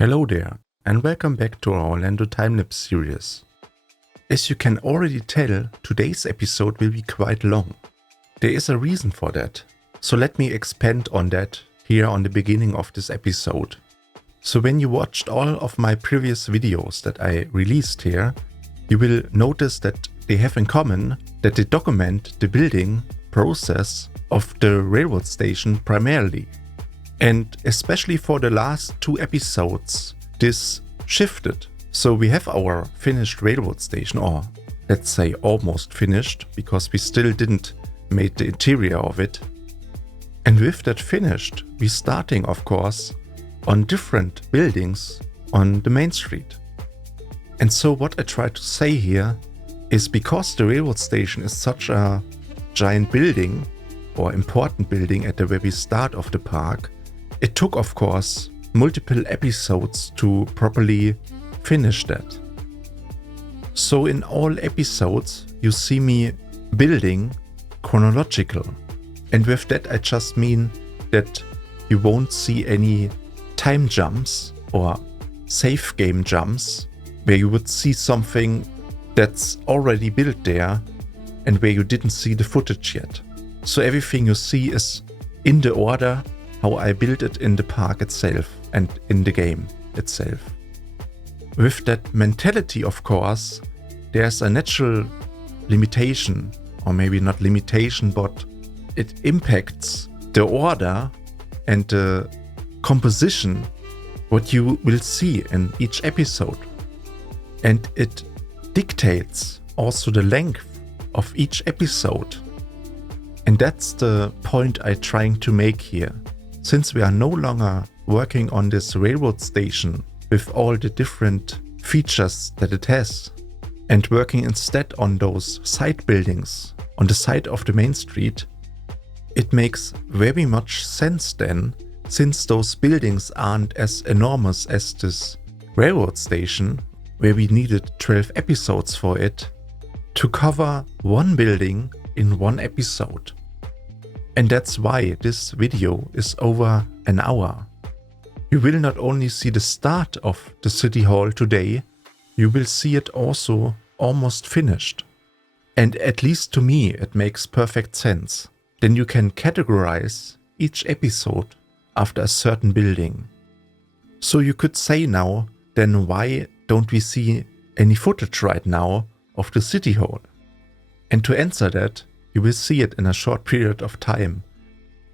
Hello there, and welcome back to our Orlando time-lapse series. As you can already tell, today's episode will be quite long. There is a reason for that, so let me expand on that here on the beginning of this episode. So when you watched all of my previous videos that I released here, you will notice that they have in common that they document the building process of the railroad station primarily. And especially for the last two episodes, this shifted. So we have our finished railroad station, or let's say almost finished, because we still didn't make the interior of it. And with that finished, we're starting, of course, on different buildings on the main street. And so what I try to say here is, because the railroad station is such a giant building or important building at the very start of the park, it took, of course, multiple episodes to properly finish that. So in all episodes, you see me building chronological. And with that, I just mean that you won't see any time jumps or save game jumps where you would see something that's already built there and where you didn't see the footage yet. So everything you see is in the order how I built it in the park itself and in the game itself. With that mentality, of course, there's a natural limitation, or maybe not limitation, but it impacts the order and the composition what you will see in each episode. And it dictates also the length of each episode. And that's the point I'm trying to make here. Since we are no longer working on this railroad station with all the different features that it has, and working instead on those side buildings on the side of the main street, it makes very much sense then, since those buildings aren't as enormous as this railroad station, where we needed 12 episodes for it, to cover one building in one episode. And that's why this video is over an hour. You will not only see the start of the City Hall today, you will see it also almost finished. And at least to me, it makes perfect sense. Then you can categorize each episode after a certain building. So you could say now, then why don't we see any footage right now of the City Hall? And to answer that, you will see it in a short period of time.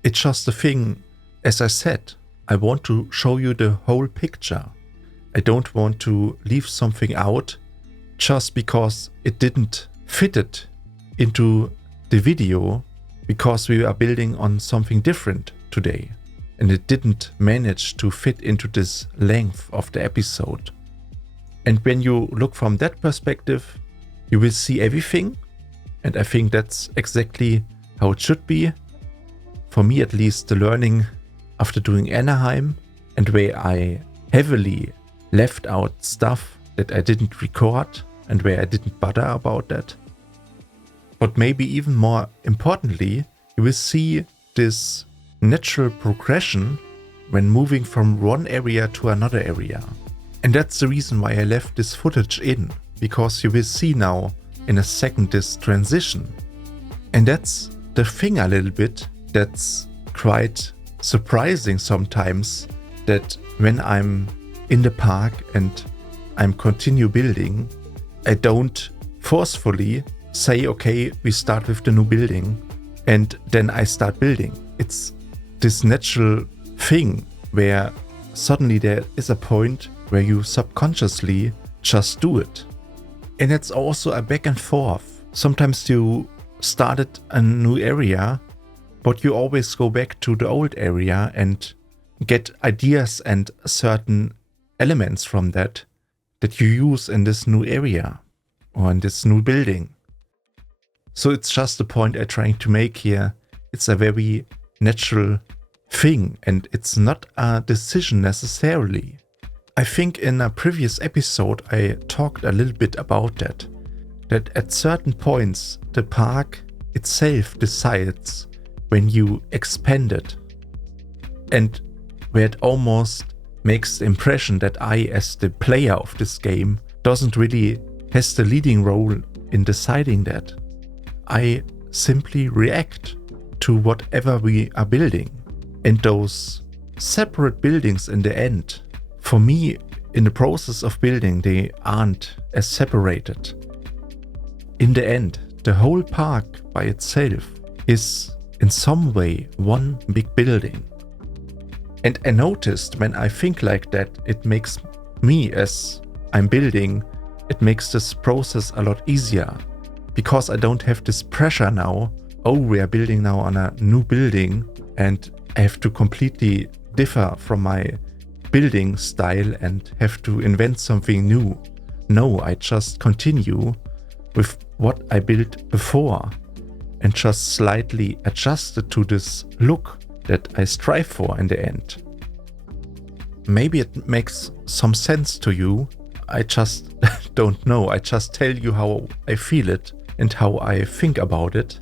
It's just a thing, as I said, I want to show you the whole picture. I don't want to leave something out just because it didn't fit it into the video, because we are building on something different today and it didn't manage to fit into this length of the episode. And when you look from that perspective, you will see everything. And I think that's exactly how it should be. For me, at least, the learning after doing Anaheim, and where I heavily left out stuff that I didn't record and where I didn't bother about that. But maybe even more importantly, you will see this natural progression when moving from one area to another area. And that's the reason why I left this footage in, because you will see now in a second this transition. And that's the thing a little bit that's quite surprising sometimes, that when I'm in the park and I'm continue building, I don't forcefully say, okay, we start with the new building and then I start building. It's this natural thing where suddenly there is a point where you subconsciously just do it. And it's also a back and forth. Sometimes you started a new area, but you always go back to the old area and get ideas and certain elements from that you use in this new area or in this new building. So it's just the point I'm trying to make here. It's a very natural thing and it's not a decision necessarily. I think in a previous episode I talked a little bit about that at certain points the park itself decides when you expand it, and where it almost makes the impression that I, as the player of this game, doesn't really has the leading role in deciding that. I simply react to whatever we are building. And those separate buildings in the end, for me, in the process of building, they aren't as separated. In the end, the whole park by itself is in some way one big building. And I noticed when I think like that, it makes me, as I'm building, it makes this process a lot easier. Because I don't have this pressure now, oh, we are building now on a new building and I have to completely differ from my building style and have to invent something new. No, I just continue with what I built before and just slightly adjust it to this look that I strive for in the end. Maybe it makes some sense to you. I just don't know. I just tell you how I feel it and how I think about it.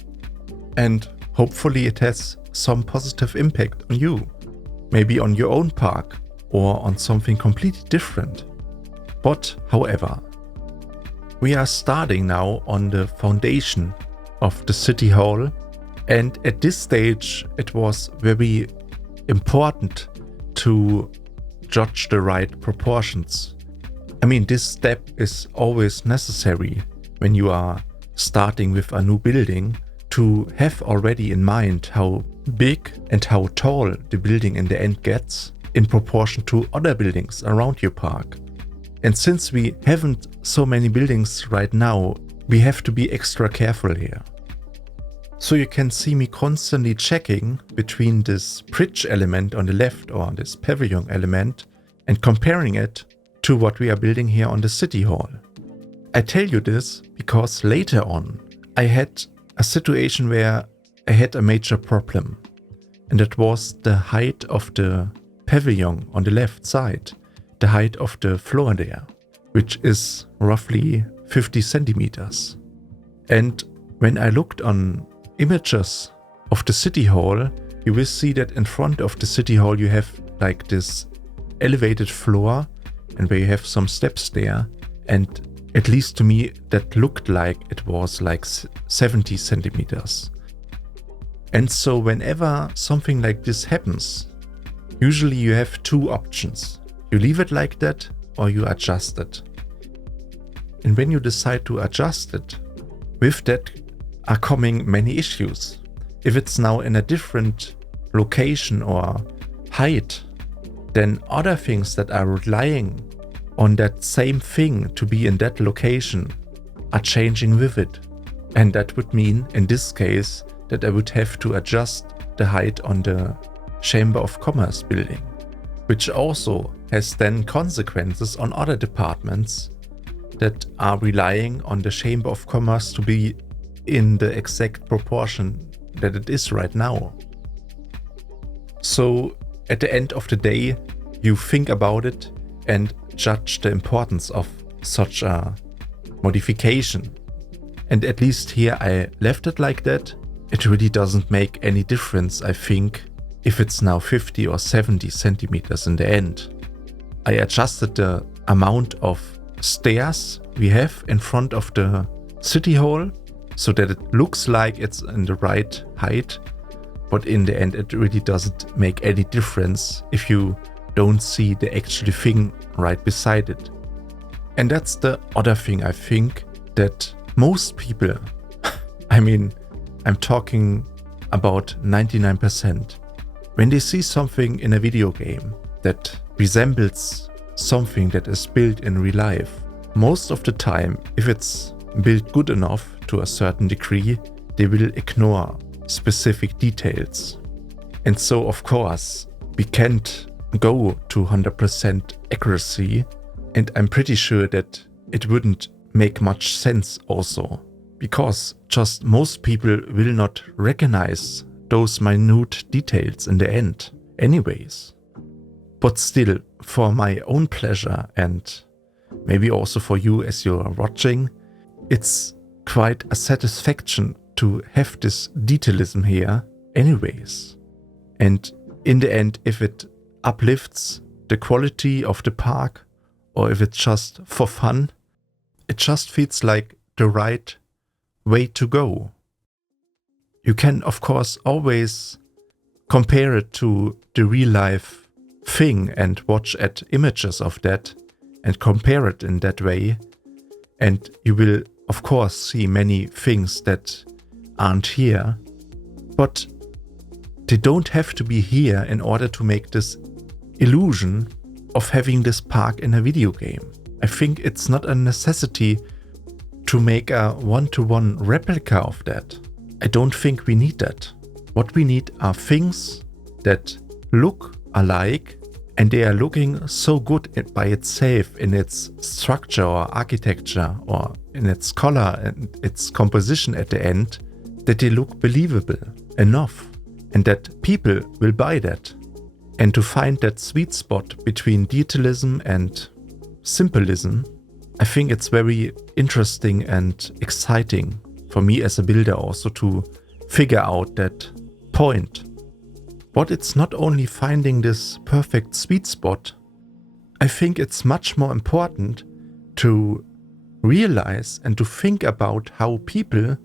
And hopefully it has some positive impact on you. Maybe on your own park or on something completely different. But however, we are starting now on the foundation of the city hall. And at this stage, it was very important to judge the right proportions. I mean, this step is always necessary when you are starting with a new building, to have already in mind how big and how tall the building in the end gets in proportion to other buildings around your park. And since we haven't so many buildings right now, we have to be extra careful here. So you can see me constantly checking between this bridge element on the left or this pavilion element and comparing it to what we are building here on the city hall. I tell you this because later on I had a situation where I had a major problem, and that was the height of the pavilion on the left side, the height of the floor there, which is roughly 50 centimeters. And when I looked on images of the city hall, you will see that in front of the city hall you have like this elevated floor and where you have some steps there, and at least to me that looked like it was like 70 centimeters. And so whenever something like this happens, usually you have two options. You leave it like that or you adjust it. And when you decide to adjust it, with that are coming many issues. If it's now in a different location or height, then other things that are relying on that same thing to be in that location are changing with it. And that would mean, in this case, that I would have to adjust the height on the Chamber of Commerce building, which also has then consequences on other departments that are relying on the Chamber of Commerce to be in the exact proportion that it is right now. So at the end of the day, you think about it and judge the importance of such a modification. And at least here I left it like that. It really doesn't make any difference, I think, if it's now 50 or 70 centimeters in the end. I adjusted the amount of stairs we have in front of the city hall so that it looks like it's in the right height, but in the end it really doesn't make any difference if you don't see the actual thing right beside it. And that's the other thing, I think, that most people, I mean, I'm talking about 99%, when they see something in a video game that resembles something that is built in real life, most of the time, if it's built good enough to a certain degree, they will ignore specific details. And so, of course, we can't go to 100% accuracy, and I'm pretty sure that it wouldn't make much sense also, because just most people will not recognize those minute details in the end anyways. But still, for my own pleasure and maybe also for you as you're watching, it's quite a satisfaction to have this detailism here anyways. And in the end, if it uplifts the quality of the park or if it's just for fun. It just feels like the right way to go. You can, of course, always compare it to the real life thing and watch at images of that and compare it in that way. And you will, of course, see many things that aren't here. But they don't have to be here in order to make this illusion of having this park in a video game. I think it's not a necessity to make a one-to-one replica of that. I don't think we need that. What we need are things that look alike, and they are looking so good by itself in its structure or architecture or in its color and its composition at the end, that they look believable enough and that people will buy that. And to find that sweet spot between detailism and simplism, I think it's very interesting and exciting for me as a builder also to figure out that point. But it's not only finding this perfect sweet spot. I think it's much more important to realize and to think about how people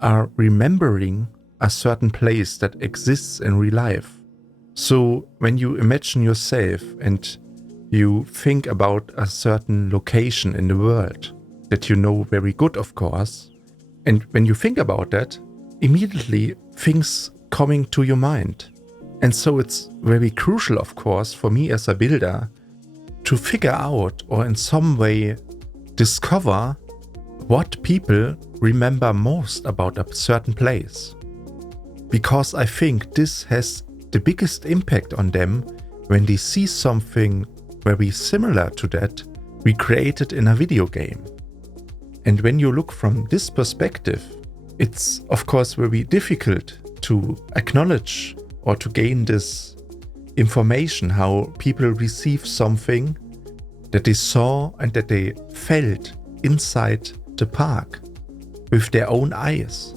are remembering a certain place that exists in real life. So when you imagine yourself and you think about a certain location in the world that you know very good, of course, and when you think about that, immediately things coming to your mind. And so it's very crucial, of course, for me as a builder to figure out or in some way discover what people remember most about a certain place. Because I think this has the biggest impact on them when they see something very similar to that recreated in a video game. And when you look from this perspective, it's of course very difficult to acknowledge or to gain this information how people receive something that they saw and that they felt inside the park with their own eyes.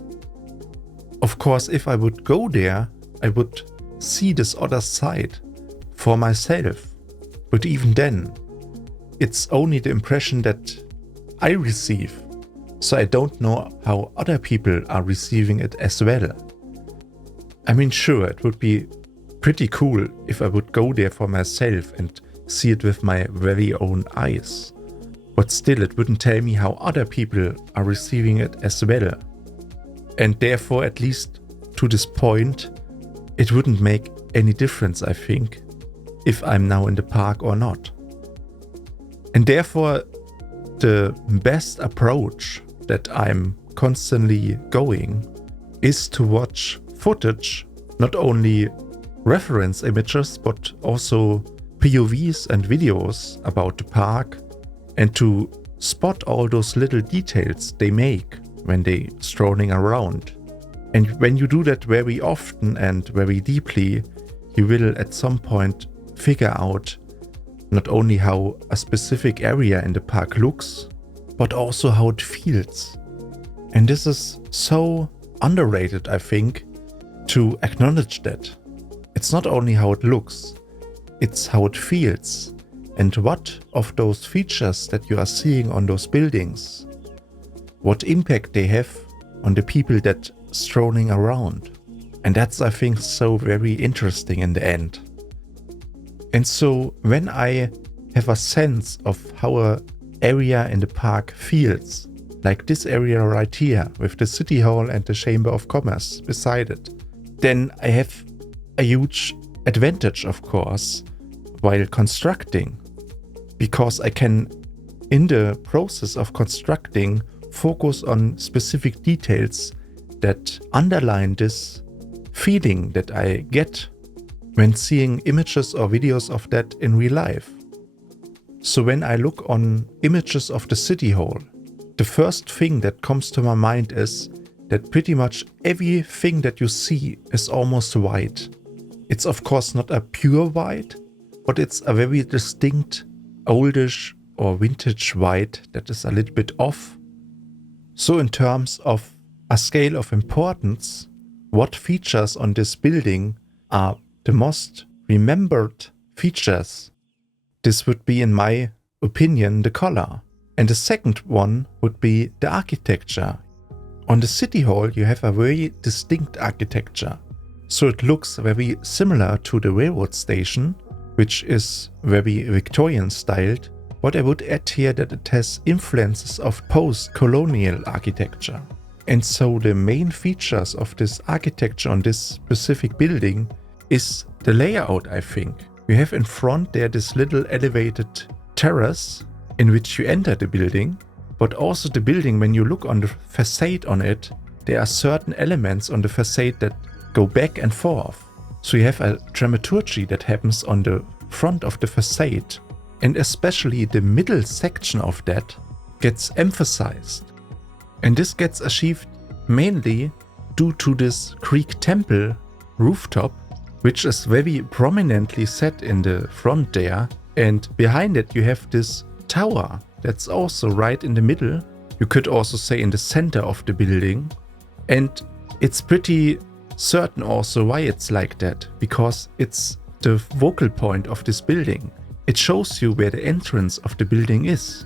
Of course, if I would go there, I would see this other side for myself. But even then, it's only the impression that I receive. So I don't know how other people are receiving it as well. I mean, sure, it would be pretty cool if I would go there for myself and see it with my very own eyes. But still, it wouldn't tell me how other people are receiving it as well. And therefore, at least to this point, it wouldn't make any difference, I think, if I'm now in the park or not. And therefore, the best approach that I'm constantly going is to watch footage, not only reference images, but also POVs and videos about the park, and to spot all those little details they make when they strolling around. And when you do that very often and very deeply, you will at some point figure out not only how a specific area in the park looks, but also how it feels. And this is so underrated, I think, to acknowledge that. It's not only how it looks, it's how it feels. And what of those features that you are seeing on those buildings, what impact they have on the people that strolling around. And that's, I think, so very interesting in the end. And so when I have a sense of how an area in the park feels, like this area right here with the City Hall and the Chamber of Commerce beside it, then I have a huge advantage, of course, while constructing, because I can, in the process of constructing, focus on specific details that underline this feeling that I get when seeing images or videos of that in real life. So when I look on images of the City Hall, the first thing that comes to my mind is that pretty much everything that you see is almost white. It's of course not a pure white, but it's a very distinct oldish or vintage white that is a little bit off. So in terms of a scale of importance, what features on this building are the most remembered features This would be, in my opinion, the color. And the second one would be the architecture. On the City Hall, you have a very distinct architecture. So it looks very similar to the railroad station, which is very Victorian styled. What I would add here that it has influences of post-colonial architecture. And so the main features of this architecture on this specific building is the layout, I think. You have in front there this little elevated terrace in which you enter the building, but also the building, when you look on the facade on it, there are certain elements on the facade that go back and forth. So you have a dramaturgy that happens on the front of the facade, and especially the middle section of that gets emphasized. And this gets achieved mainly due to this Greek temple rooftop, which is very prominently set in the front there, and behind it you have this tower that's also right in the middle. You could also say in the center of the building, and it's pretty certain also why it's like that, because it's the focal point of this building. It shows you where the entrance of the building is,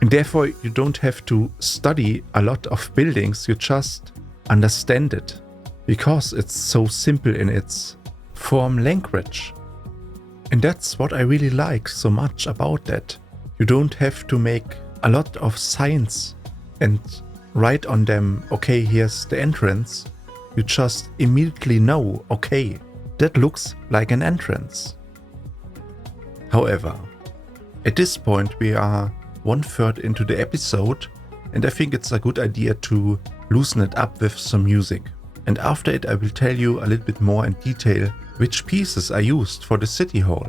and therefore you don't have to study a lot of buildings, you just understand it, because it's so simple in its form language. And that's what I really like so much about that. You don't have to make a lot of signs and write on them, okay, here's the entrance. You just immediately know, okay, that looks like an entrance. However, at this point we are 1/3 into the episode, and I think it's a good idea to loosen it up with some music. And after it I will tell you a little bit more in detail which pieces I used for the City Hall.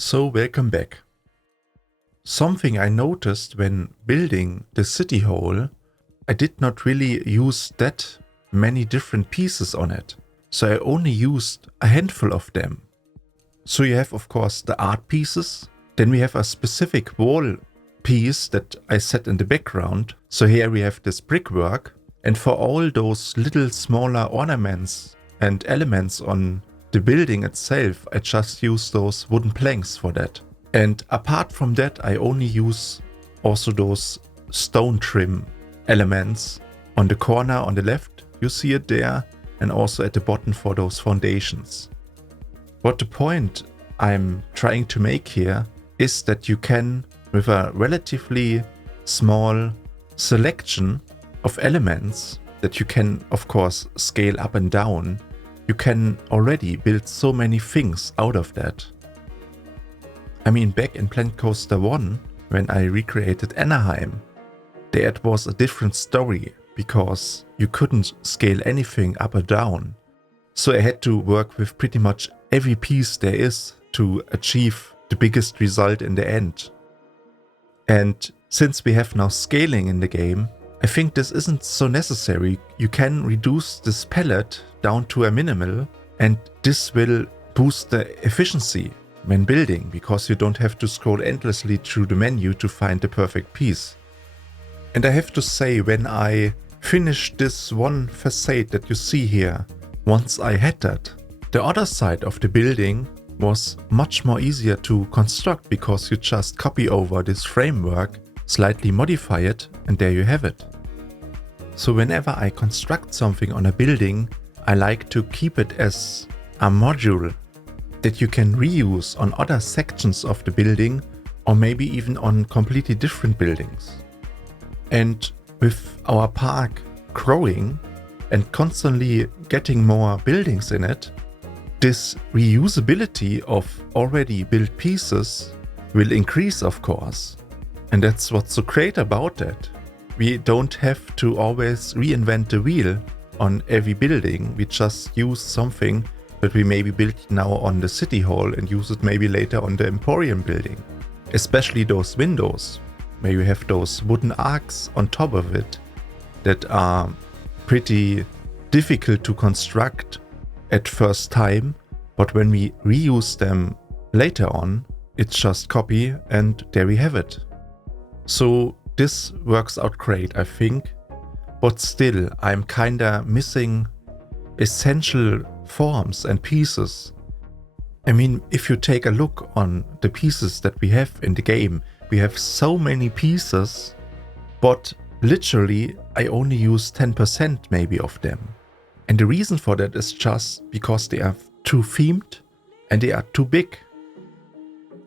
So welcome back. Something I noticed when building the city hall, I did not really use that many different pieces on it. So I only used a handful of them. So you have of course the art pieces, then we have a specific wall piece that I set in the background. So here we have this brickwork, and for all those little smaller ornaments and elements on the building itself, I just use those wooden planks for that. And apart from that, I only use also those stone trim elements on the corner on the left, you see it there, and also at the bottom for those foundations. What the point I'm trying to make here is that you can, with a relatively small selection of elements that you can of course scale up and down, you can already build so many things out of that. I mean, back in Planet Coaster 1, when I recreated Anaheim, that was a different story because you couldn't scale anything up or down. So I had to work with pretty much every piece there is to achieve the biggest result in the end. And since we have now scaling in the game, I think this isn't so necessary. You can reduce this palette down to a minimal, and this will boost the efficiency when building, because you don't have to scroll endlessly through the menu to find the perfect piece. And I have to say, when I finished this one facade that you see here, once I had that, the other side of the building was much more easier to construct, because you just copy over this framework, slightly modify it, and there you have it. So whenever I construct something on a building, I like to keep it as a module that you can reuse on other sections of the building, or maybe even on completely different buildings. And with our park growing and constantly getting more buildings in it, this reusability of already built pieces will increase, of course. And that's what's so great about it. We don't have to always reinvent the wheel on every building. We just use something that we maybe built now on the city hall and use it maybe later on the Emporium building. Especially those windows, where you have those wooden arcs on top of it that are pretty difficult to construct at first time, but when we reuse them later on, it's just copy and there we have it. So this works out great, I think, but still I'm kinda missing essential forms and pieces. I mean, if you take a look on the pieces that we have in the game, we have so many pieces, but literally I only use 10% maybe of them. And the reason for that is just because they are too themed and they are too big.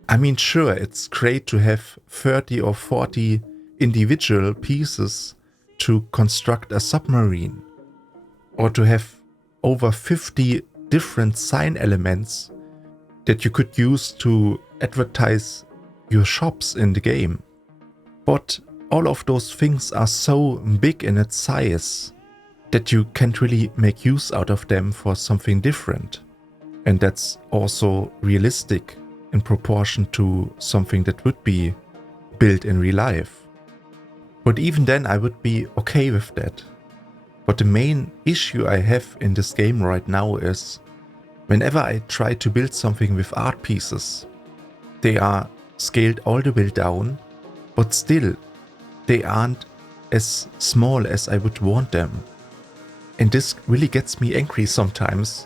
I mean, sure, it's great to have 30 or 40 individual pieces to construct a submarine, or to have over 50 different sign elements that you could use to advertise your shops in the game. But all of those things are so big in its size that you can't really make use out of them for something different. And that's also realistic in proportion to something that would be built in real life. But even then I would be okay with that. But the main issue I have in this game right now is, whenever I try to build something with art pieces, they are scaled all the way down, but still they aren't as small as I would want them. And this really gets me angry sometimes,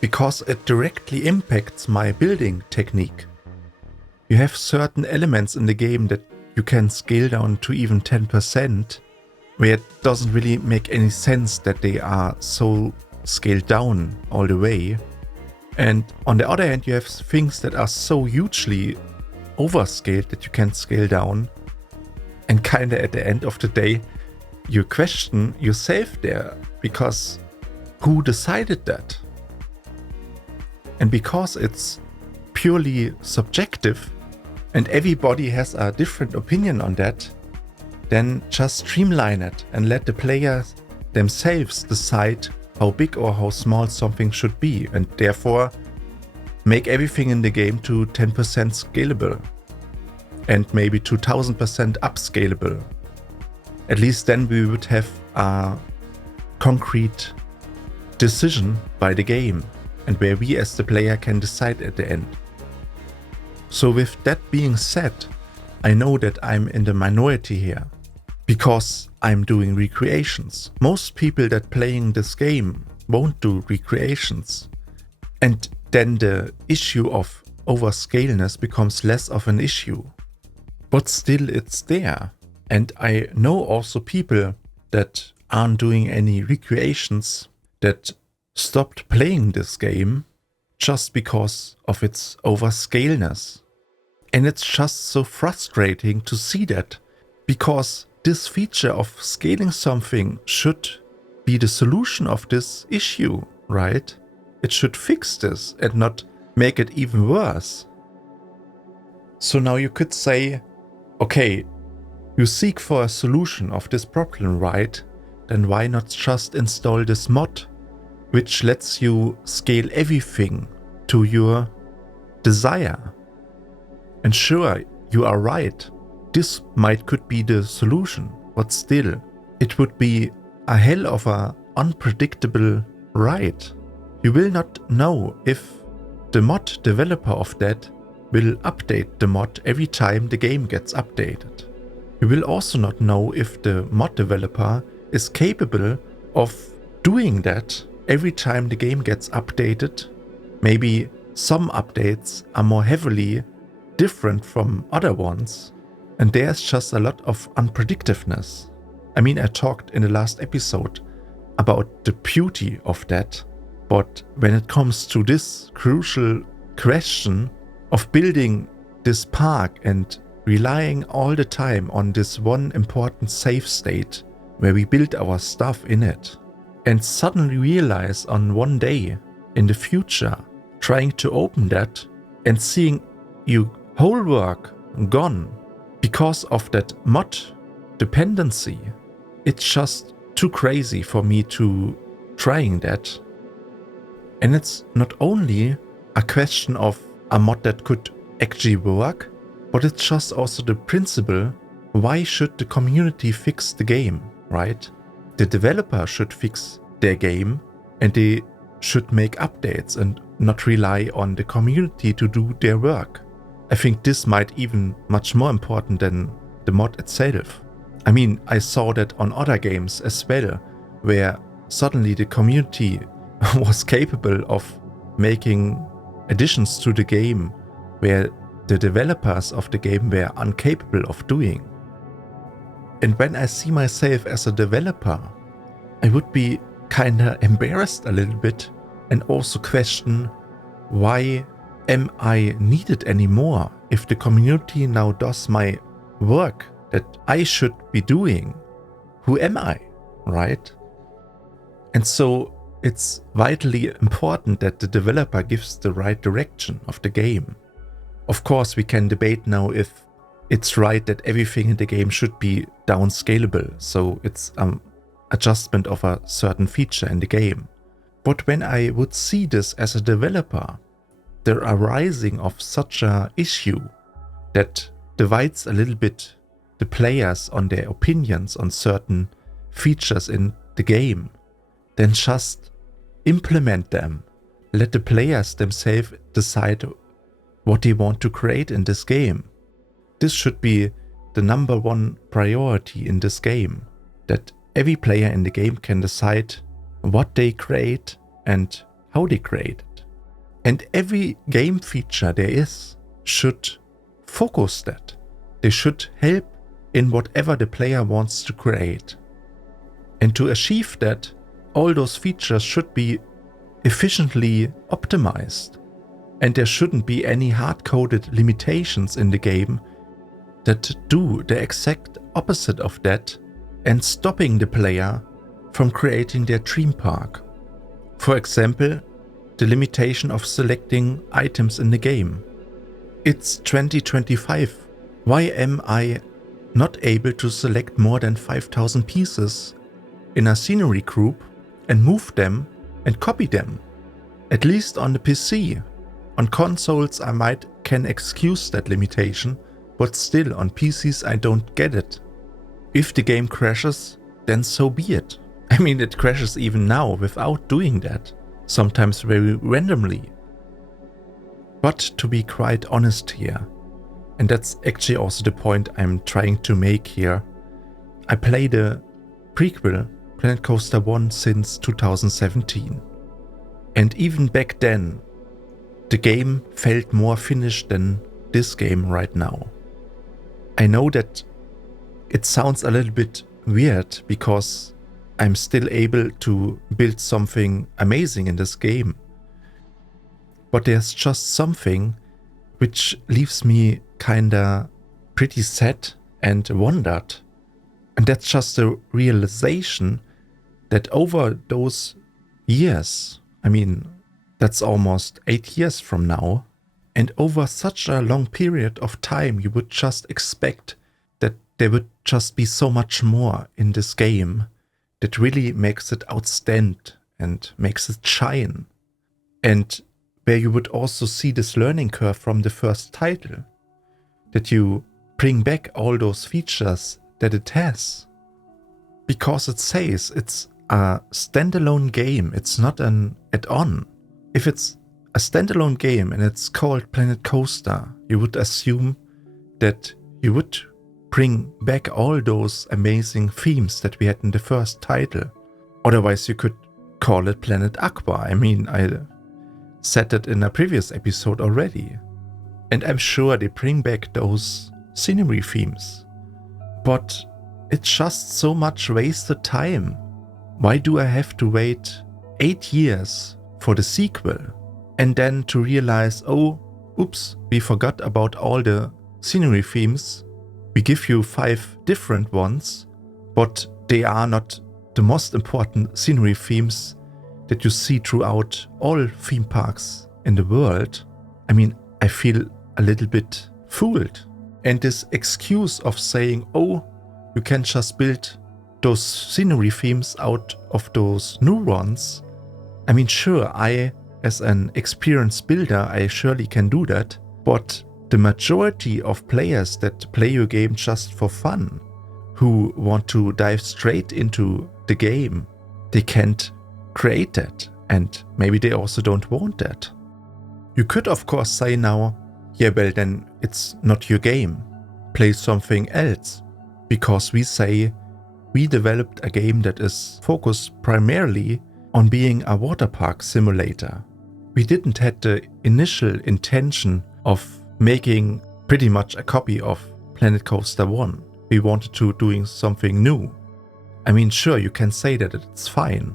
because it directly impacts my building technique. You have certain elements in the game that you can scale down to even 10%, where it doesn't really make any sense that they are so scaled down all the way. And on the other hand, you have things that are so hugely overscaled that you can scale down. And kinda at the end of the day, you question yourself there, because who decided that? And because it's purely subjective and everybody has a different opinion on that, then just streamline it and let the players themselves decide how big or how small something should be. And therefore, make everything in the game to 10% scalable and maybe to 1000% upscalable. At least then we would have a concrete decision by the game and where we as the player can decide at the end. So with that being said, I know that I'm in the minority here because I'm doing recreations. Most people that playing this game won't do recreations. And then the issue of overscaleness becomes less of an issue. But still it's there. And I know also people that aren't doing any recreations that stopped playing this game just because of its overscaleness. And it's just so frustrating to see that, because this feature of scaling something should be the solution of this issue, right? It should fix this and not make it even worse. So now you could say, okay, you seek for a solution of this problem, right? Then why not just install this mod, which lets you scale everything to your desire? And sure, you are right. This could be the solution, but still, it would be a hell of a unpredictable ride. You will not know if the mod developer of that will update the mod every time the game gets updated. You will also not know if the mod developer is capable of doing that every time the game gets updated. Maybe some updates are more heavily different from other ones, and there's just a lot of unpredictiveness. I mean, I talked in the last episode about the beauty of that, but when it comes to this crucial question of building this park and relying all the time on this one important save state where we build our stuff in it, and suddenly realize on one day in the future trying to open that and seeing your whole work gone because of that mod dependency, it's just too crazy for me to trying that. And it's not only a question of a mod that could actually work, but it's just also the principle, why should the community fix the game, right? The developer should fix their game and they should make updates and not rely on the community to do their work. I think this might even much more important than the mod itself. I mean, I saw that on other games as well, where suddenly the community was capable of making additions to the game where the developers of the game were incapable of doing. And when I see myself as a developer, I would be kinda embarrassed a little bit and also question, why am I needed anymore if the community now does my work that I should be doing? Who am I, right? And so it's vitally important that the developer gives the right direction of the game. Of course, we can debate now if it's right that everything in the game should be downscalable, so it's adjustment of a certain feature in the game. But when I would see this as a developer, the arising of such an issue that divides a little bit the players on their opinions on certain features in the game, then just implement them. Let the players themselves decide what they want to create in this game. This should be the number one priority in this game, that every player in the game can decide what they create and how they create it. And every game feature there is should focus that. They should help in whatever the player wants to create. And to achieve that, all those features should be efficiently optimized. And there shouldn't be any hard-coded limitations in the game that do the exact opposite of that and stopping the player from creating their dream park. For example, the limitation of selecting items in the game. It's 2025. Why am I not able to select more than 5,000 pieces in a scenery group and move them and copy them? At least on the PC. On consoles I can excuse that limitation, but still on PCs I don't get it. If the game crashes, then so be it. I mean, it crashes even now without doing that, sometimes very randomly. But to be quite honest here, and that's actually also the point I'm trying to make here, I played the prequel Planet Coaster 1 since 2017. And even back then, the game felt more finished than this game right now. I know that it sounds a little bit weird because I'm still able to build something amazing in this game. But there's just something which leaves me kinda pretty sad and wondered. And that's just the realization that over those years, I mean, that's almost 8 years from now, and over such a long period of time, you would just expect that there would just be so much more in this game that really makes it outstanding and makes it shine. And where you would also see this learning curve from the first title, that you bring back all those features that it has. Because it says it's a standalone game, it's not an add-on. If it's a standalone game and it's called Planet Coaster, you would assume that you would bring back all those amazing themes that we had in the first title. Otherwise you could call it Planet Aqua. I mean, I said that in a previous episode already. And I'm sure they bring back those scenery themes. But it's just so much wasted time. Why do I have to wait 8 years for the sequel? And then to realize, oh, oops, we forgot about all the scenery themes. We give you 5 different ones, but they are not the most important scenery themes that you see throughout all theme parks in the world. I mean, I feel a little bit fooled. And this excuse of saying, oh, you can just build those scenery themes out of those new ones. I mean, sure, I, as an experienced builder, I surely can do that, but the majority of players that play your game just for fun, who want to dive straight into the game, they can't create that, and maybe they also don't want that. You could of course say now, yeah, well then it's not your game, play something else, because we say we developed a game that is focused primarily on being a water park simulator. We didn't have the initial intention of making pretty much a copy of Planet Coaster 1. We wanted to doing something new. I mean, sure, you can say that it's fine.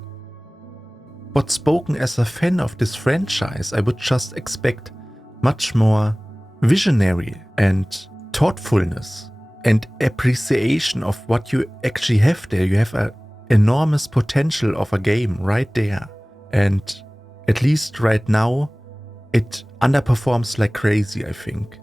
But spoken as a fan of this franchise, I would just expect much more visionary and thoughtfulness and appreciation of what you actually have there. You have an enormous potential of a game right there. And at least right now, it underperforms like crazy, I think.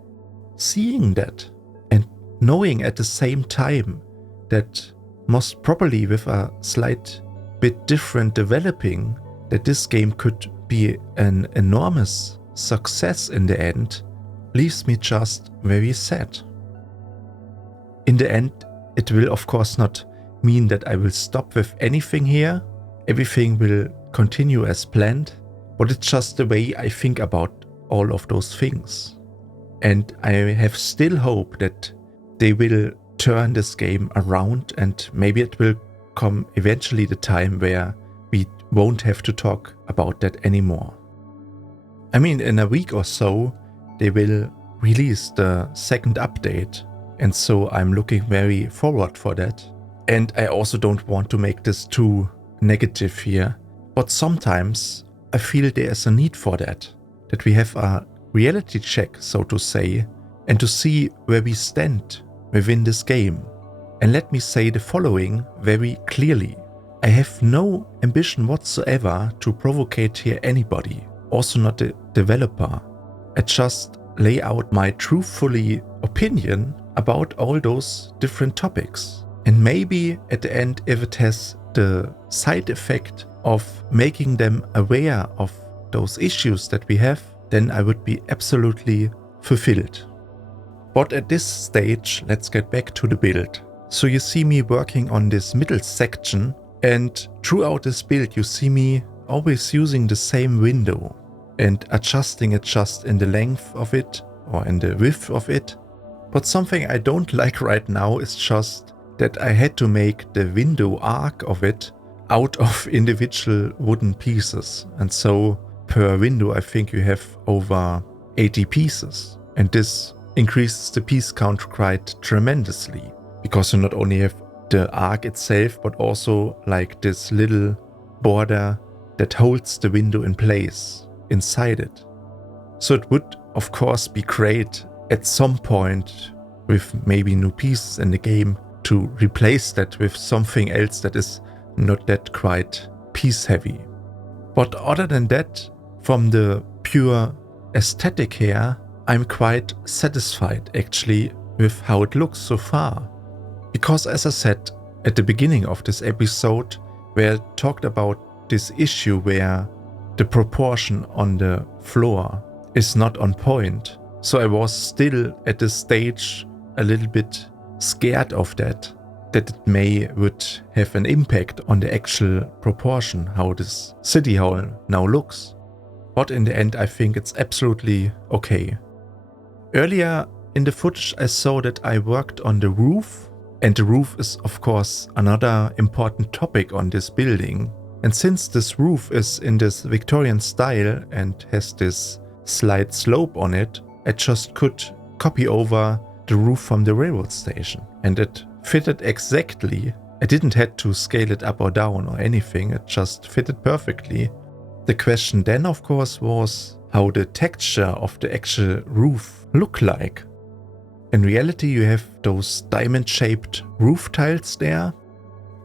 Seeing that and knowing at the same time that most probably with a slight bit different developing, that this game could be an enormous success in the end, leaves me just very sad. In the end, it will of course not mean that I will stop with anything here. Everything will continue as planned, but it's just the way I think about all of those things. And I have still hope that they will turn this game around, and maybe it will come eventually the time where we won't have to talk about that anymore. I mean, in a week or so, they will release the second update, and so I'm looking very forward for that. And I also don't want to make this too negative here, but sometimes I feel there is a need for that we have a reality check, so to say, and to see where we stand within this game. And let me say the following very clearly. I have no ambition whatsoever to provocate here anybody, also not the developer. I just lay out my truthfully opinion about all those different topics. And maybe at the end, if it has the side effect of making them aware of those issues that we have, then I would be absolutely fulfilled. But at this stage, let's get back to the build. So you see me working on this middle section, and throughout this build you see me always using the same window and adjusting it just in the length of it or in the width of it. But something I don't like right now is just that I had to make the window arc of it out of individual wooden pieces. And so per window I think you have over 80 pieces. And this increases the piece count quite tremendously, because you not only have the arc itself, but also like this little border that holds the window in place inside it. So it would of course be great at some point with maybe new pieces in the game to replace that with something else that is not that quite piece heavy. But other than that, from the pure aesthetic here, I'm quite satisfied actually with how it looks so far. Because as I said at the beginning of this episode, where I talked about this issue where the proportion on the floor is not on point, so I was still at this stage a little bit scared of that it would have an impact on the actual proportion, how this city hall now looks. But in the end I think it's absolutely okay. Earlier in the footage I saw that I worked on the roof, and the roof is of course another important topic on this building. And since this roof is in this Victorian style and has this slight slope on it, I just could copy over the roof from the railroad station, and it fitted exactly. I didn't have to scale it up or down or anything, it just fitted perfectly. The question then of course was how the texture of the actual roof look like. In reality you have those diamond-shaped roof tiles there,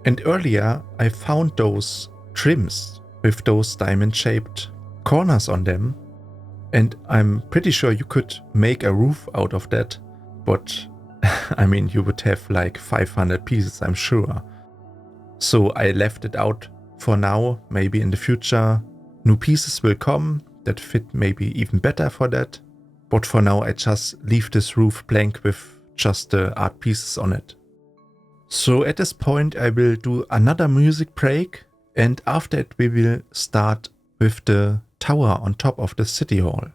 and earlier I found those trims with those diamond-shaped corners on them, and I'm pretty sure you could make a roof out of that, but I mean you would have like 500 pieces, I'm sure. So I left it out for now. Maybe in the future new pieces will come that fit maybe even better for that. But for now I just leave this roof blank with just the art pieces on it. So at this point I will do another music break, and after it we will start with the tower on top of the city hall.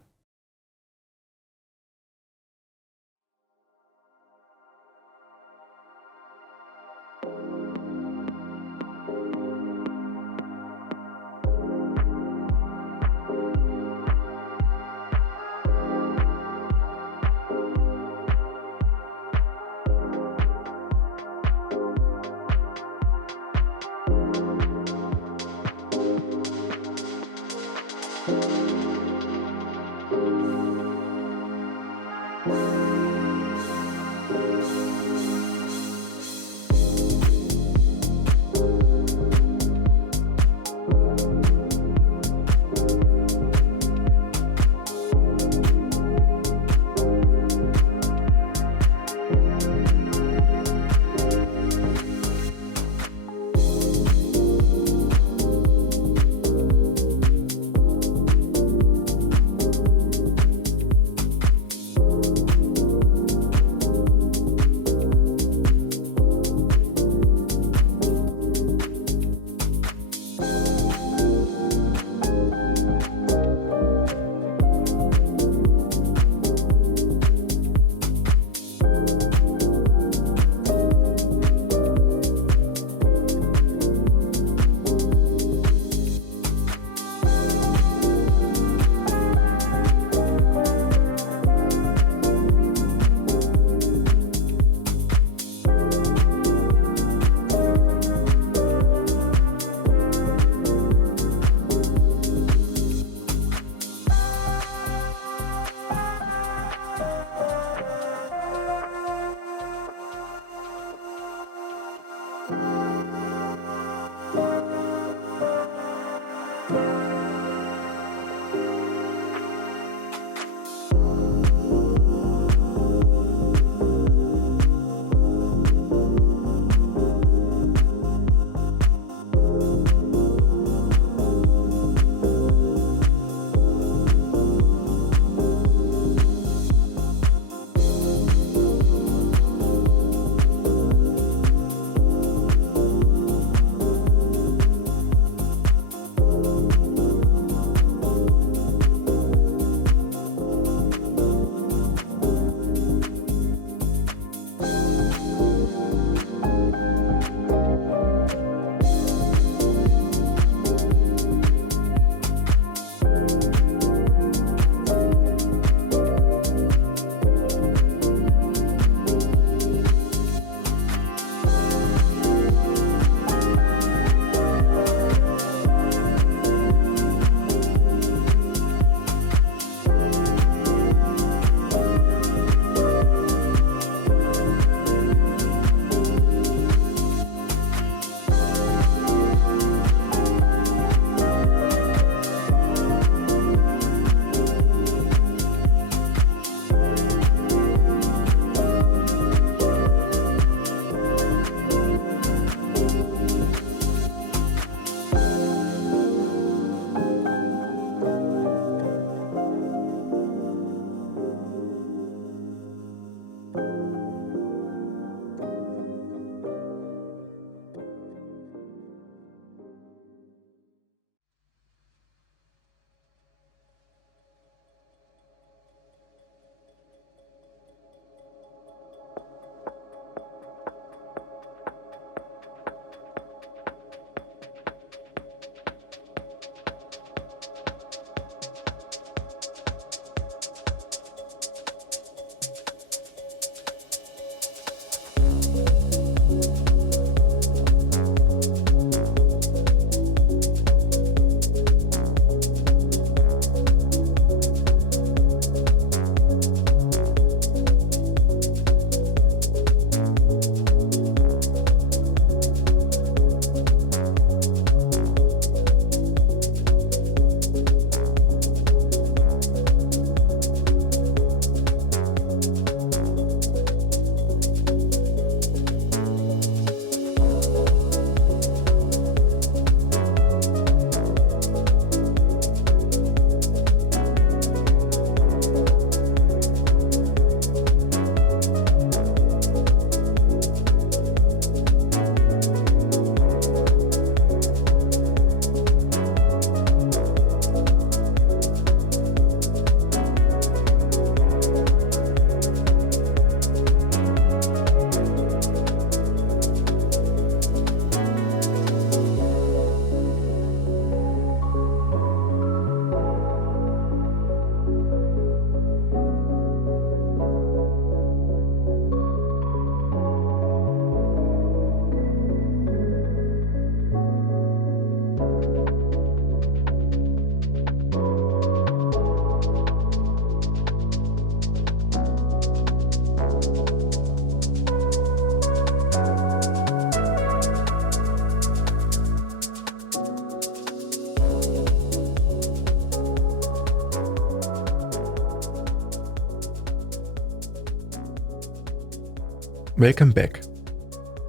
Welcome back.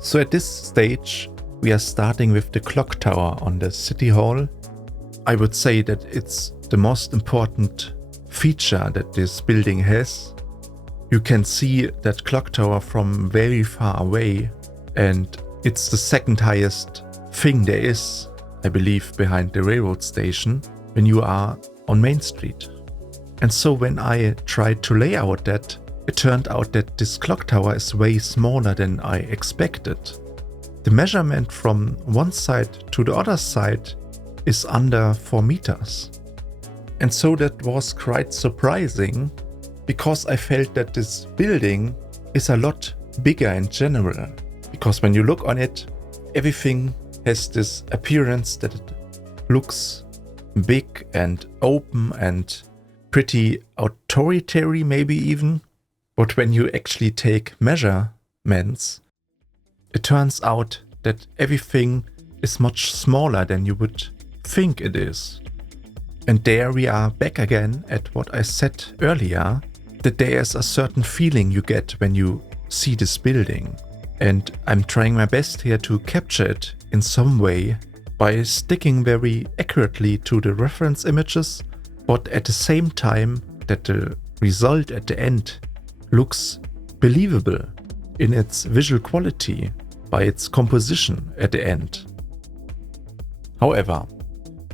So at this stage, we are starting with the Clocktower on the City Hall. I would say that it's the most important feature that this building has. You can see that Clocktower from very far away, and it's the second highest thing there is, I believe, behind the railroad station when you are on Main Street. And so when I tried to lay out that, it turned out that this Clocktower is way smaller than I expected. The measurement from one side to the other side is under 4 meters. And so that was quite surprising, because I felt that this building is a lot bigger in general. Because when you look on it, everything has this appearance that it looks big and open and pretty authoritarian, maybe even. But when you actually take measurements, it turns out that everything is much smaller than you would think it is. And there we are back again at what I said earlier, that there is a certain feeling you get when you see this building. And I'm trying my best here to capture it in some way by sticking very accurately to the reference images, but at the same time that the result at the end looks believable in its visual quality by its composition at the end. However,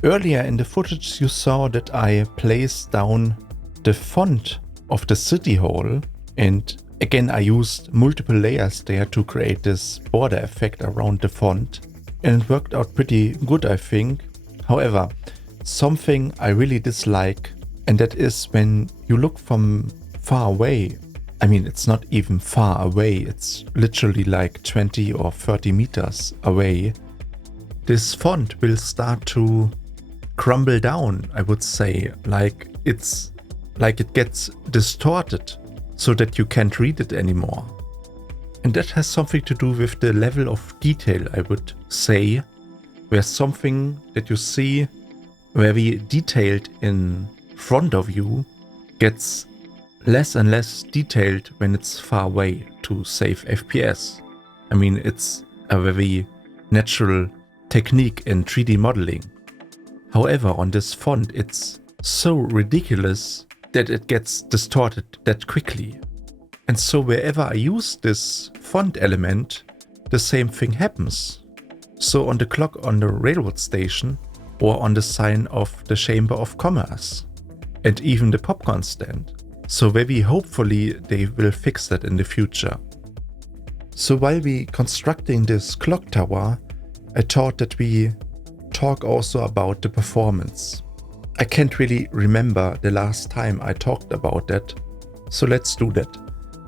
earlier in the footage you saw that I placed down the font of the City Hall, and again I used multiple layers there to create this border effect around the font, and it worked out pretty good, I think. However, something I really dislike, and that is when you look from far away. I mean, it's not even far away, it's literally like 20 or 30 meters away. This font will start to crumble down, I would say, like it gets distorted so that you can't read it anymore. And that has something to do with the level of detail, I would say, where something that you see very detailed in front of you gets less and less detailed when it's far away to save FPS. I mean, it's a very natural technique in 3D modeling. However, on this font, it's so ridiculous that it gets distorted that quickly. And so wherever I use this font element, the same thing happens. So on the clock on the railroad station, or on the sign of the Chamber of Commerce, and even the popcorn stand. So very hopefully they will fix that in the future. So while we constructing this clock tower, I thought that we talk also about the performance. I can't really remember the last time I talked about that, so let's do that.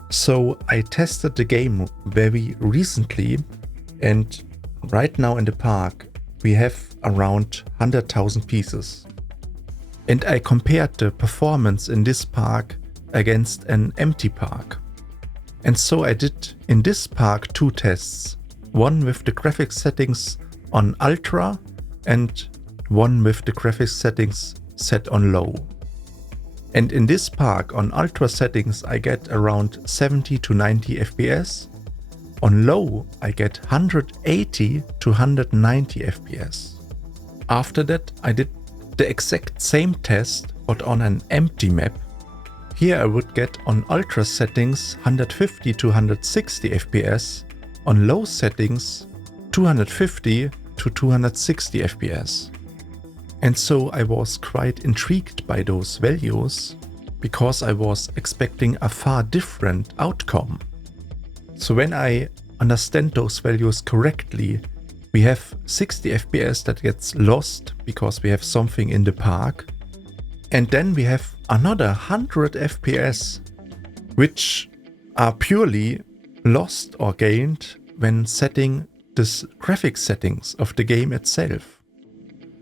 So I tested the game very recently, and right now in the park we have around 100,000 pieces. And I compared the performance in this park against an empty park. And so I did in this park 2 tests, one with the graphics settings on ultra and one with the graphics settings set on low. And in this park on ultra settings I get around 70 to 90 FPS. On low I get 180 to 190 FPS. After that I did the exact same test but on an empty map. Here I would get on ultra settings 150 to 160 FPS, on low settings 250 to 260 FPS. And so I was quite intrigued by those values, because I was expecting a far different outcome. So when I understand those values correctly, we have 60 FPS that gets lost because we have something in the park. And then we have another 100 FPS, which are purely lost or gained when setting the graphics settings of the game itself.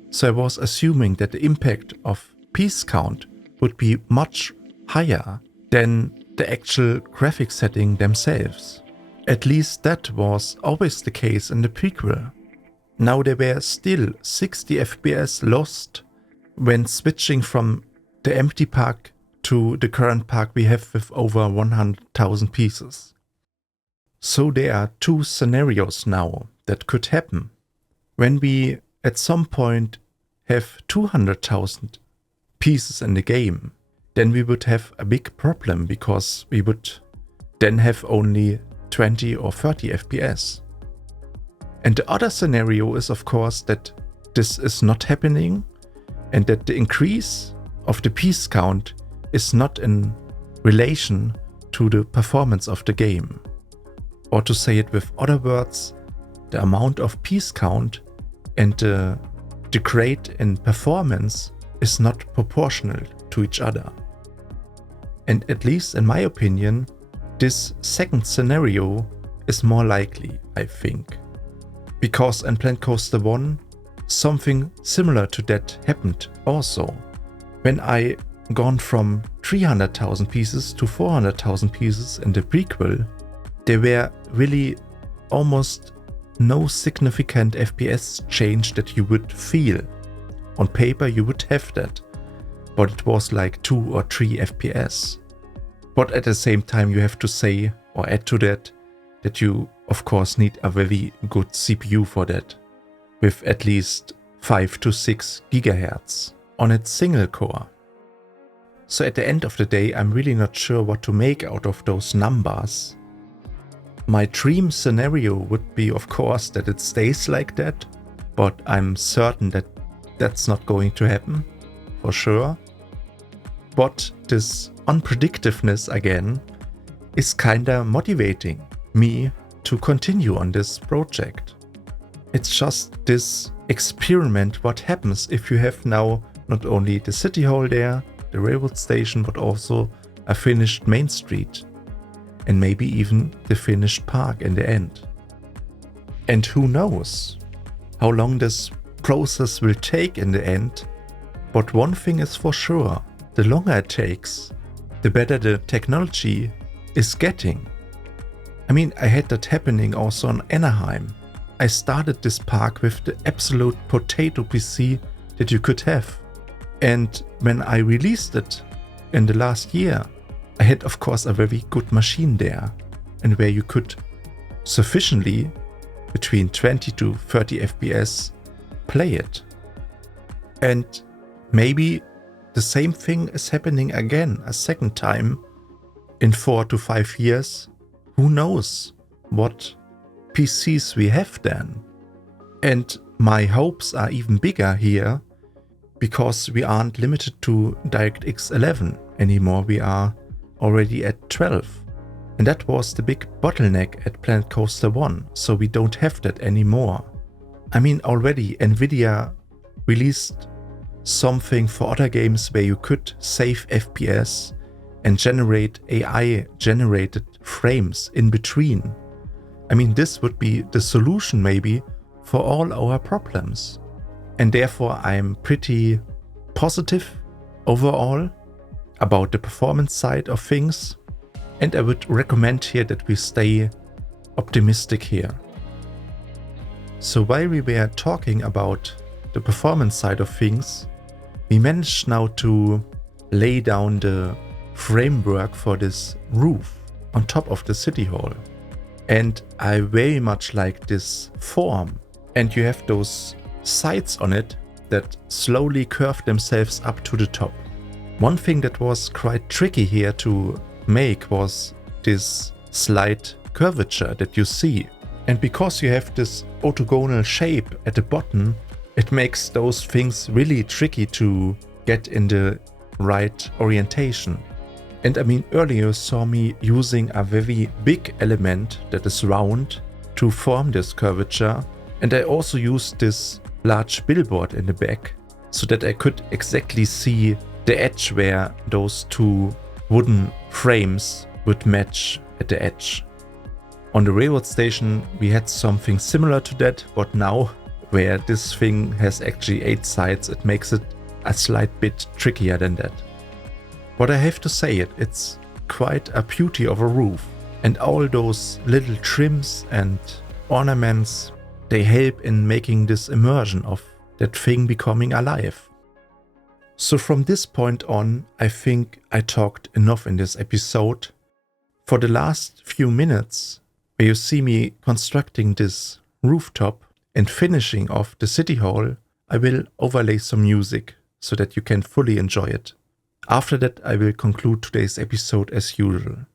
So I was assuming that the impact of piece count would be much higher than the actual graphics setting themselves. At least that was always the case in the prequel. Now there were still 60 FPS lost when switching from the empty park to the current park we have with over 100,000 pieces. So there are two scenarios now that could happen. When we at some point have 200,000 pieces in the game, then we would have a big problem because we would then have only 20 or 30 FPS. And the other scenario is, of course, that this is not happening and that the increase of the piece count is not in relation to the performance of the game. Or to say it with other words, the amount of piece count and the degrade in performance is not proportional to each other. And at least in my opinion, this second scenario is more likely, I think. Because in Planet Coaster 1, something similar to that happened also. When I gone from 300,000 pieces to 400,000 pieces in the prequel, there were really almost no significant FPS change that you would feel. On paper you would have that, but it was like 2 or 3 FPS. But at the same time you have to say, or add to that you of course need a very good CPU for that, with at least 5 to 6 GHz on its single core. So at the end of the day, I'm really not sure what to make out of those numbers. My dream scenario would be, of course, that it stays like that, but I'm certain that that's not going to happen, for sure. But this unpredictiveness again is kinda motivating me to continue on this project. It's just this experiment what happens if you have now not only the city hall there, the railroad station, but also a finished main street. And maybe even the finished park in the end. And who knows how long this process will take in the end, but one thing is for sure, the longer it takes, the better the technology is getting. I mean, I had that happening also in Anaheim. I started this park with the absolute potato PC that you could have. And when I released it in the last year, I had of course a very good machine there, and where you could sufficiently, between 20 to 30 FPS, play it. And maybe the same thing is happening again a second time in 4 to 5 years. Who knows what PCs we have then? And my hopes are even bigger here, because we aren't limited to DirectX 11 anymore, we are already at 12. And that was the big bottleneck at Planet Coaster 1, so we don't have that anymore. I mean, already Nvidia released something for other games where you could save FPS and generate AI-generated frames in between. I mean, this would be the solution maybe for all our problems. And therefore I'm pretty positive overall about the performance side of things, and I would recommend here that we stay optimistic here. So while we were talking about the performance side of things, we managed now to lay down the framework for this roof on top of the city hall. And I very much like this form, and you have those sides on it that slowly curve themselves up to the top. One thing that was quite tricky here to make was this slight curvature that you see. And because you have this orthogonal shape at the bottom, it makes those things really tricky to get in the right orientation. And I mean, earlier you saw me using a very big element that is round to form this curvature. And I also used this large billboard in the back so that I could exactly see the edge where those two wooden frames would match at the edge. On the railroad station we had something similar to that, but now where this thing has actually 8 sides, it makes it a slight bit trickier than that. But I have to say it's quite a beauty of a roof, and all those little trims and ornaments, they help in making this immersion of that thing becoming alive. So from this point on, I think I talked enough in this episode. For the last few minutes, where you see me constructing this rooftop and finishing off the city hall, I will overlay some music so that you can fully enjoy it. After that, I will conclude today's episode as usual.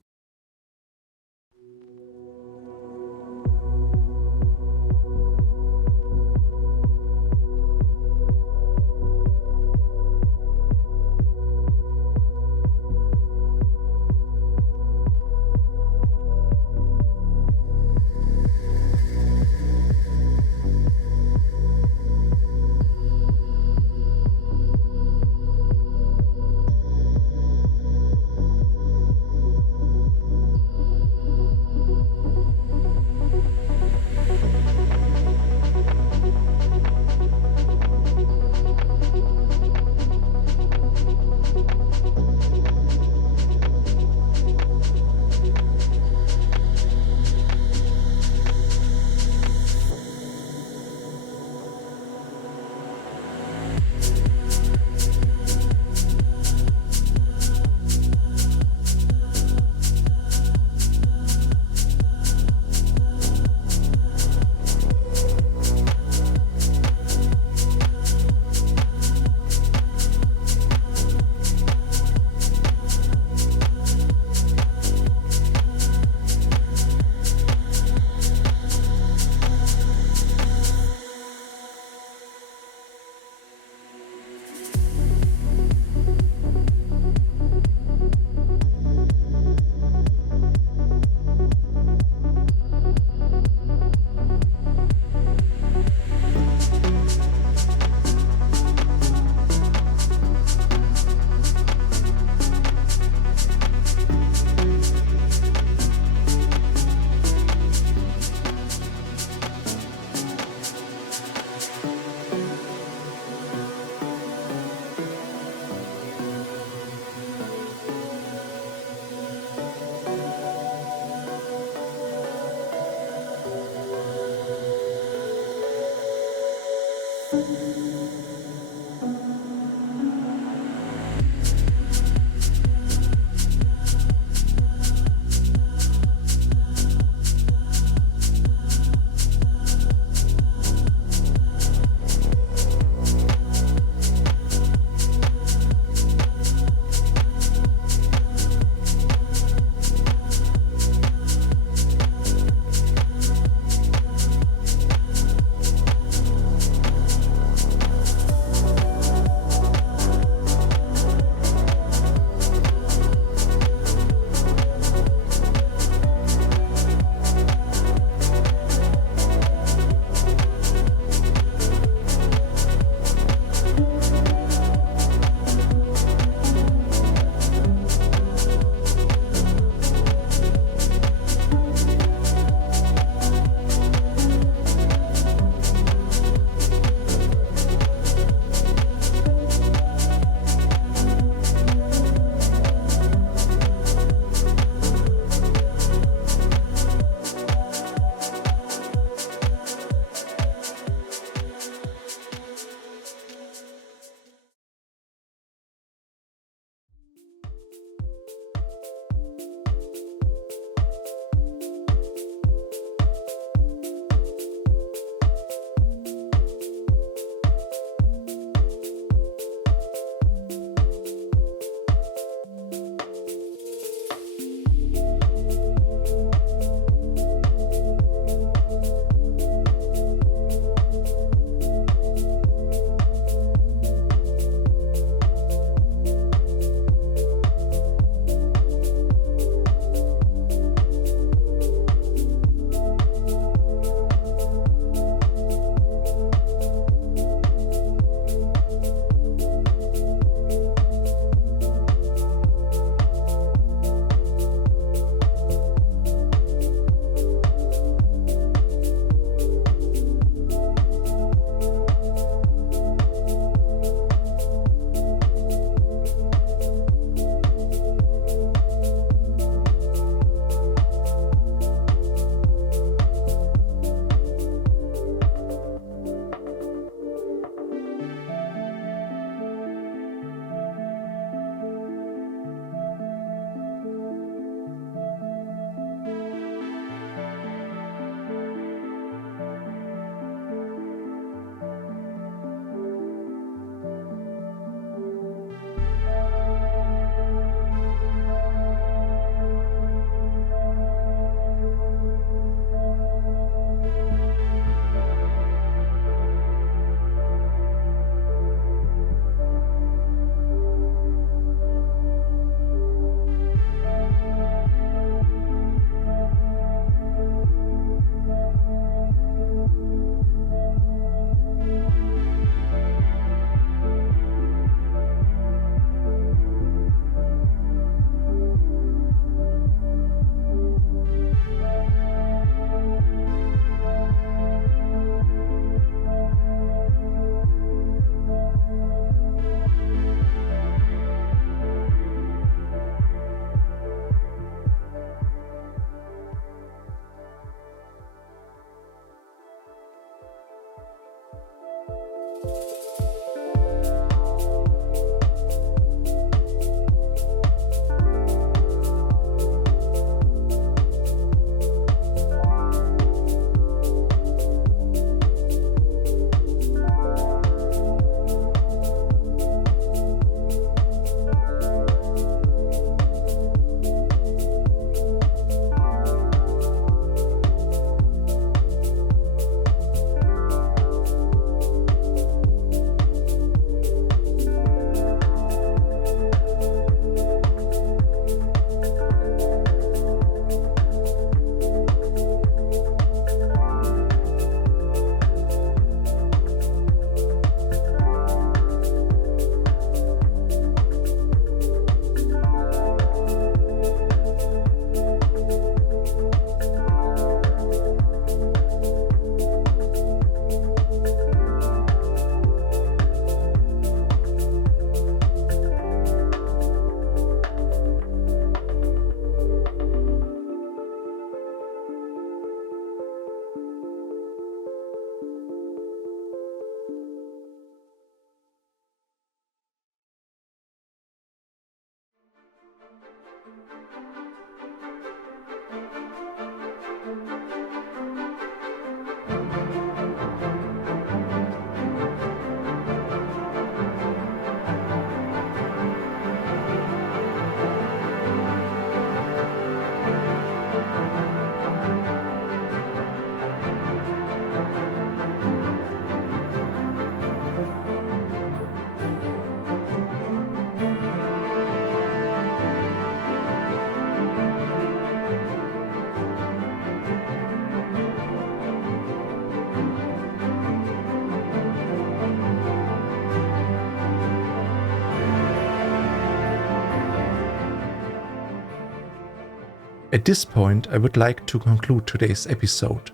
At this point, I would like to conclude today's episode.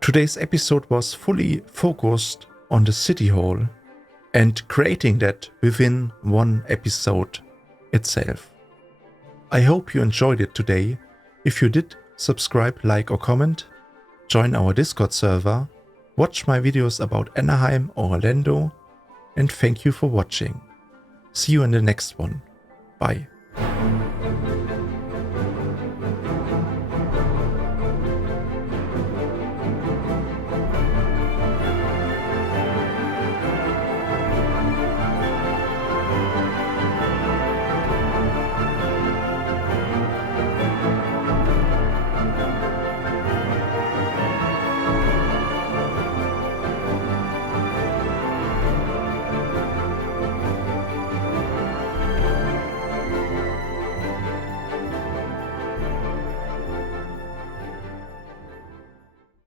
Today's episode was fully focused on the City Hall and creating that within one episode itself. I hope you enjoyed it today. If you did, subscribe, like or comment, join our Discord server, watch my videos about Anaheim or Orlando, and thank you for watching. See you in the next one. Bye.